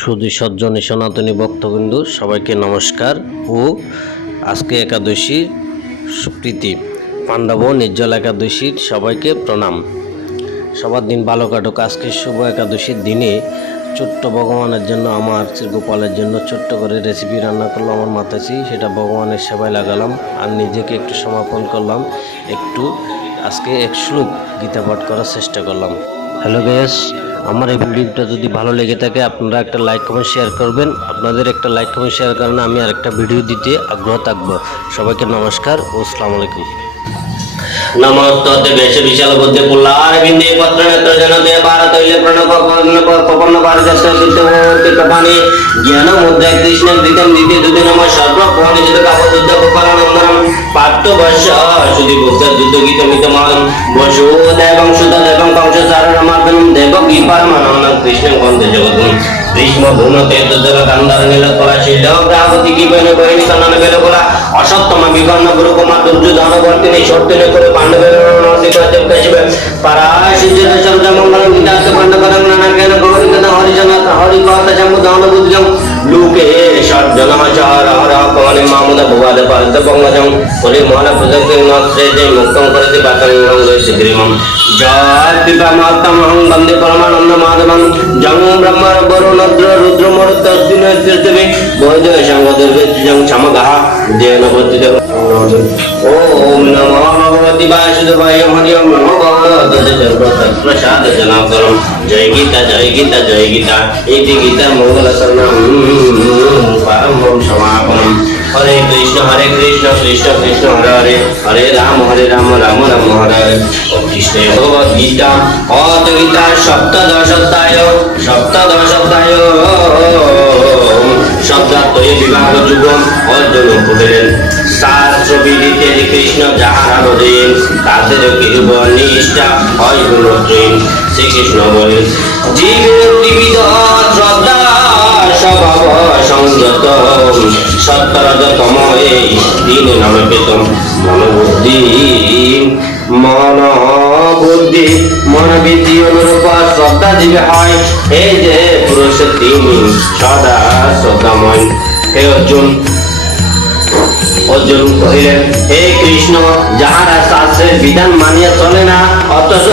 সুধী সজ্জনী সনাতনী ভক্তবিন্দু সবাইকে নমস্কার ও আজকে একাদশীর সুপ্রীতি পাণ্ডব নির্জল একাদশীর সবাইকে প্রণাম। সবার দিন ভালো কাটুক। আজকে শুভ একাদশীর দিনে ছোট্ট ভগবানের জন্য আমার গোপালের জন্য ছোট্ট করে রেসিপি রান্না করলাম আমার মাতাজি, সেটা ভগবানের সেবায় লাগালাম আর নিজেকে একটু সমাপন করলাম। একটু আজকে এক শ্লোক গীতা পাঠ করার চেষ্টা করলাম। হ্যালো গাইস, আমার এই ভিডিওটা যদি ভালো লেগে থাকে আপনারা একটা লাইক কমেন্ট শেয়ার করবেন। আপনাদের একটা লাইক কমেন্ট শেয়ার কারণে আমি আরেকটা ভিডিও দিতে আগ্রহ থাকবো। সবাইকে নমস্কার ও আসসালামু আলাইকুম। নমস্তে বেশ বিশাল বুদ্ধি পুল্লার বিন্দে পত্র নেত্র জনতে ভারত হইলে প্রণব ভারতস্য পানি জ্ঞান মুদ্রা কৃষ্ণ দিতম দিতে দুধ নম সর্ব পরিচিত কাপযুদ্ধ গোপালানন্দনম পাঠ্য বর্ষ সুধী ভক্ত যুদ্ধ গীত মিতমান বসু দেবং সুত দেবং কংস সারণমার্দনম দেব বিপারমানন্দম কৃষ্ণ বন্দে জগৎ ভীষ্ম ধূমতে দুর্জল গান্ধার নীল কলা শিল গ্রাবতী কি বেন বহিনী কন্নন বেল কলা অসত্তম বিকর্ণ গুরু কুমার দুর্যোধন বর্তিনী সর্তিনী করে পাণ্ডবের নরসিংহ দেবকাশিবে পারাশিজ্য শব্দ মঙ্গলম গীতাস্ত পাণ্ডবরং নানা জ্ঞান গৌরীকথা হরিজনাথ হরিকথা জম্বুদান বুদ্ধং লোকে ষড়জনমাচার হর পবনে মামুদ ভুবাদ পারদ পঙ্গজং বলে মহান প্রজক্তি নশ্রে যে মুক্তং করতে বাতং শীঘ্রমম জয় পিতামাতামহং বন্দে পরমানন্দ মাধবং জং ব্রহ্ম বরুণদ্র রুদ্র মরুতস্তিন তীর্থবে বৈদ্য সংঘ দুর্গেজং সমগহ দেন বর্তিত ওম নমো ভগবতি বাসুদেবায় হরি ওম নমো ভগবতে প্রসাদ জনাকরম জয় গীতা জয় গীতা জয় গীতা ইতি গীতা মঙ্গল শরণম পরম সমাপনম হরে কৃষ্ণ কৃষ্ণ কৃষ্ণ হরে হরে হরে রাম রাম হরে হরে কৃষ্ণ ভগবদ গীতা অত গীতা সপ্তদশোধ্যায় শব্দাত্ময় বিভাগ যুগ অর্জুন কহিলেন শাস্ত্রবিদিতে কৃষ্ণ যাহারা বোঝেন তাদের কৃপ নিষ্ঠা হয় গুণত্রীন। শ্রীকৃষ্ণ বলেন জীবের ত্রিবিধ শ্রদ্ধা স্বভাব সংযত সত্তরজতম এই তিন নামে পেতম মনোবুদ্ধি অনুরূপ শ্রদ্ধা জীবে হয়। এই যে পুরুষ তিনি সদা শ্রদ্ধাময়। হে অর্জুন কহিলেন হে কৃষ্ণ যাহারা শাস্ত্রের বিধান মানিয়া চলে না অথচ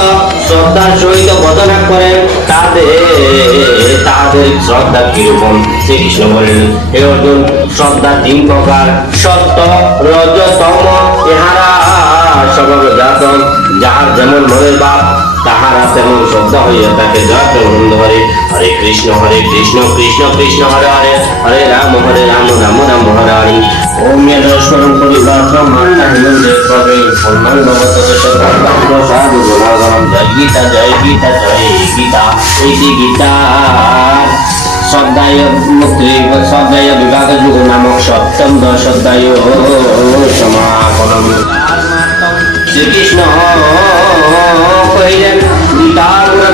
শ্রদ্ধার সহিত বদনা করেন তাদের শ্রদ্ধা কিরকম? শ্রীকৃষ্ণ বলেন হে অর্জুন শ্রদ্ধা তিন প্রকার সত্য রজ তম ইহারা স্বভাব জাত। যাহার যেমন মনের ভাব তাহারা তেমন শ্রদ্ধা হইয়া তাকে যত আনন্দ করে। হরে কৃষ্ণ কৃষ্ণ কৃষ্ণ হরে হরে হরে রাম রাম হরে হরে। ওম স্মরণ পরিবার মাতা হিন্দে কবে সম্মান ভগবত সাধু গুণাগণ জয় গীতা জয় গীতা জয় গীতা ইতি গীতা শ্রদ্ধায় বিভাগ যুগ নামক সপ্তম দশোধ্যায় সমাপনম। শ্রীকৃষ্ণ কহিলেন গীতা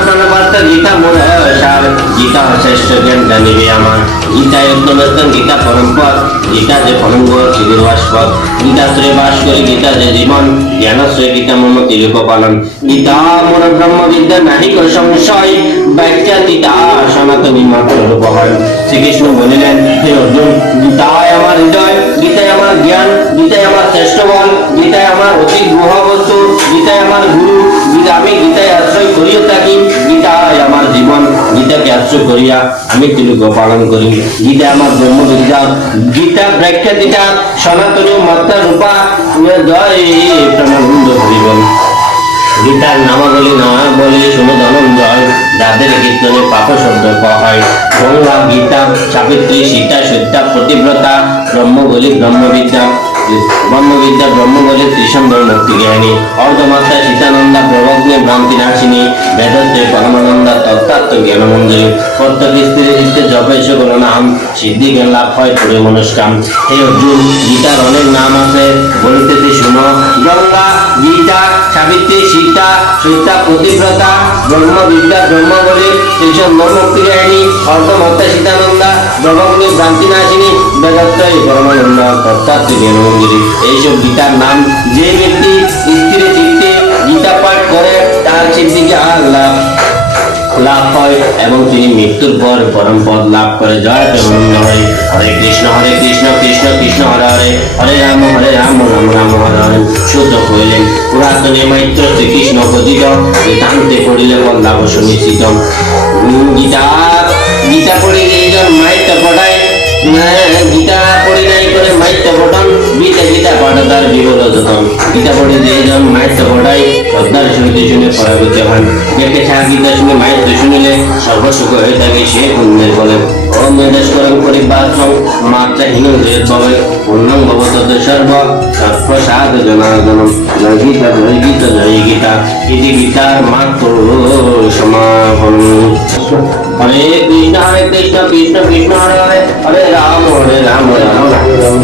প্রাণবার্ত গীতা মোর সার গীতা শ্রেষ্ঠ জ্ঞান জানিবে আমার। গীতা একদম গীতা পরম্পর গীতা যে পরম্পর চিরবাসপদ গীতাশ্রয় বাস করে গীতা যে জীবন জ্ঞানাশ্রয় গীতা মম তিলক পালন। গীতা মোর ব্রহ্মবিদ্যা নাহিক সংশয় ব্যাখ্যা গীতা সনাতনী মাত্র রূপ হয়। শ্রীকৃষ্ণ বলিলেন হে অর্জুন গীতায় আমার হৃদয়, গীতায় আমার জ্ঞান, গীতায় আমার শ্রেষ্ঠ বল, গীতায় আমার অতি গ্রহ বস্তু, গীতায় আমার গুরু, আমি গীতায় আশ্রয় করিয়া থাকি। গীতায় আমার জীবন, গীতাকে আশ্রয় করিয়া আমি তিলক পালন করি। গীতা আমার ব্রহ্মবিদ্যা, গীতা ব্যাখ্যা গীতা সনাতনী মাত্রা রূপা জয় প্রাণানন্দ হরিবল। গীতার নামাবলী না বলে শুনো ধনঞ্জয় যাদের কীর্তনে পাপ শব্দ পাওয়া হয়। গঙ্গা গীতা সাবিত্রী সীতা সত্যা প্রতিব্রতা ব্রহ্ম বলি ব্রহ্মবিদ্যা ব্রহ্ম বলে ত্রিসম্বর মুক্তি জ্ঞানী অর্ধমাত্রা সীতানন্দা প্রভগ্নে ভ্রান্তি নাশিনী বেদত্রে পরমানন্দা তত্ত্বাত্ম জ্ঞান মঞ্জুরি প্রত্যেক স্ত্রী চিত্তে জপেশ কোন নাম সিদ্ধি জ্ঞান লাভ হয় পুরে মনস্কাম। হে অর্জুন গীতার অনেক নাম আছে বলিতেছি শুনো। গঙ্গা গীতা সাবিত্রী সীতা সত্যা প্রতিব্রতা ব্রহ্মবিদ্যা ব্রহ্ম বলে ত্রিসম্বর মুক্তি জ্ঞানী অর্ধমাত্রা সীতানন্দা প্রভগ্নে ভ্রান্তি নাশিনী বেদত্রয় পরমানন্দা তত্ত্বাত্ম জ্ঞান মঞ্জুরি। এইসব গীতার নাম যে ব্যক্তি স্থিরে চিত্তে গীতা পাঠ করে তার সিদ্ধিকে লাভ লাভ হয় এবং তিনি মৃত্যুর পর পরম পদ লাভ করে। জয় প্রেমানন্দ হরি। হরে কৃষ্ণ কৃষ্ণ কৃষ্ণ হরে হরে, হরে রাম রাম রাম হরে হরে। শুদ্ধ কইলেন পুরাতনে মাইত্র শ্রীকৃষ্ণ কথিত, নিতান্তে পড়িলে পদ লাভ সুনিশ্চিত। গীতা গীতা পড়ে যেজন মাইত্র পড়ায়, গীতা পড়ি নাই করে মাইত্য পঠন, গীতা গীতা পাঠ তার বিবল যতন। গীতা পড়ে যেজন মাইত্য পড়ায়, শ্রদ্ধার সহিত শুনে পরাভূত হন। যাকে ছাড়া গীতা শুনে মাইত্য শুনিলে সর্বসুখ হয়ে থাকে সে পুণ্যের বলে। ওম মেদেশ্বরং পরিবাসং মাত্রাহীন ভবে, পূর্ণং ভবতত সর্ব সৎপ্রসাদ জনার্দনম। জয় গীতা জয় গীতা জয় গীতা, ইতি গীতার মাত্র সমাপন। হরে কৃষ্ণ কৃষ্ণ কৃষ্ণ হরে হরে, হরে রাম রাম রাম রাম।